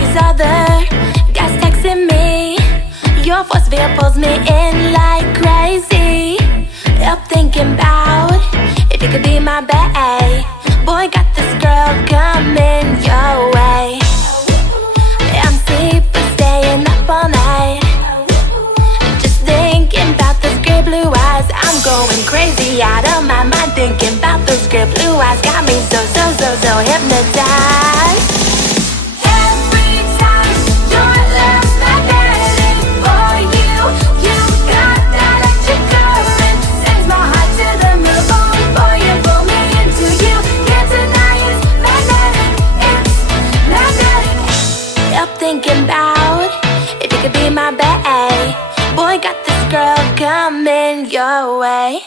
these other guys texting me. Your force field pulls me in like crazy. Up thinking about if you could be my bae. Boy, got this girl coming your way. I'm sleeping, staying up all night, just thinking about those great blue eyes. I'm going crazy, out of my mind, thinking about those great blue eyes. Got me so hypnotized. Every time your love's magnetic for you, you got that electric current, sends my heart to the moon. Boy, you pull me into you, can't deny it's magnetic, it's magnetic. Up thinking about if you could be my bae. Boy, got this girl coming your way.